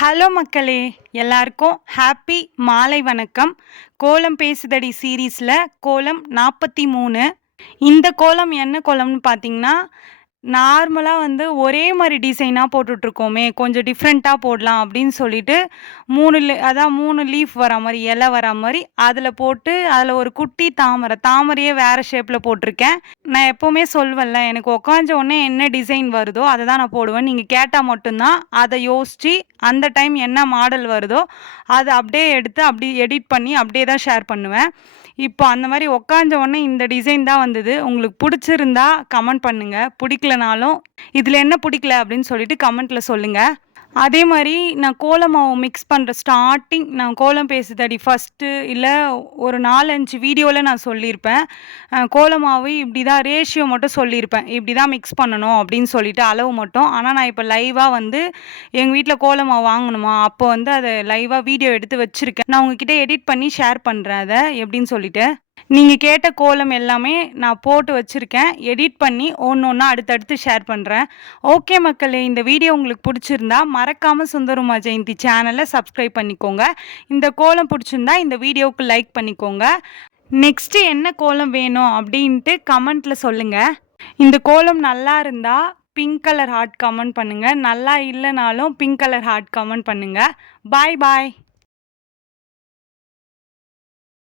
Hello மக்களே எல்லாருக்கும் happy மாலை வணக்கம். கோலம் பேசுதடி சீரீஸில் கோலம் நாற்பத்தி மூணு. இந்த கோலம் என்ன கோலம்னு பார்த்தீங்கன்னா நார்மலாக வந்து ஒரே மாதிரி டிசைனாக போட்டுட்ருக்கோமே கொஞ்சம் டிஃப்ரெண்ட்டாக போடலாம் அப்படின்னு சொல்லிட்டு மூணு லி அதான் மூணு லீஃப் வர மாதிரி இலை வர மாதிரி அதில் போட்டு அதில் ஒரு குட்டி தாமரை தாமரையே வேறு ஷேப்பில் போட்டிருக்கேன். நான் எப்போவுமே சொல்வேன்ல எனக்கு உக்காஞ்ச உடனே என்ன டிசைன் வருதோ அதை தான் நான் போடுவேன். நீங்கள் கேட்டால் மட்டும்தான் அதை யோசித்து அந்த டைம் என்ன மாடல் வருதோ அதை அப்படியே எடுத்து அப்படி எடிட் பண்ணி அப்படியே தான் ஷேர் பண்ணுவேன். இப்போ அந்த மாதிரி உக்காஞ்ச உடனே இந்த டிசைன் தான் வந்தது. உங்களுக்கு பிடிச்சிருந்தா கமெண்ட் பண்ணுங்கள் பிடிக்கலனாலும் இதில் என்ன பிடிக்கல அப்படின்னு சொல்லிட்டு கமெண்ட்டில் சொல்லுங்கள் அதே மாதிரி நான் கோலம் மாவு மிக்ஸ் பண்ணுற ஸ்டார்டிங் நான் கோலம் பேசுதடி ஃபஸ்ட்டு இல்லை ஒரு நாலஞ்சு வீடியோவில் நான் சொல்லியிருப்பேன். அஹ் மாவு இப்படி தான் ரேஷியோ மட்டும் சொல்லியிருப்பேன். இப்படி தான் மிக்ஸ் பண்ணணும் அப்படின்னு சொல்லிட்டு அளவு மட்டும். ஆனால் நான் இப்போ லைவாக வந்து எங்கள் வீட்டில் கோல மாவு வாங்கணுமா? அப்போ வந்து அதை லைவாக வீடியோ எடுத்து வச்சுருக்கேன். நான் உங்ககிட்ட எடிட் பண்ணி ஷேர் பண்ணுறேன் அதை. எப்படின்னு சொல்லிட்டு. நீங்கள் கேட்ட கோலம் எல்லாமே நான் போட்டு வச்சுருக்கேன். எடிட் பண்ணி ஒன்று ஒன்றா அடுத்தடுத்து ஷேர் பண்ணுறேன் ஓகே மக்களே இந்த வீடியோ உங்களுக்கு பிடிச்சிருந்தா மறக்காமல் சுந்தரமா ஜெயந்தி சேனலை சப்ஸ்கிரைப் பண்ணிக்கோங்க. இந்த கோலம் பிடிச்சிருந்தா இந்த வீடியோவுக்கு லைக் பண்ணிக்கோங்க. நெக்ஸ்ட்டு என்ன கோலம் வேணும் அப்படின்ட்டு கமெண்ட்டில் சொல்லுங்கள் இந்த கோலம் நல்லா இருந்தால் பிங்க் கலர் ஹார்ட் கமெண்ட் பண்ணுங்கள் நல்லா இல்லைனாலும் பிங்க் கலர் ஹார்ட் கமெண்ட் பண்ணுங்கள் பாய் பாய்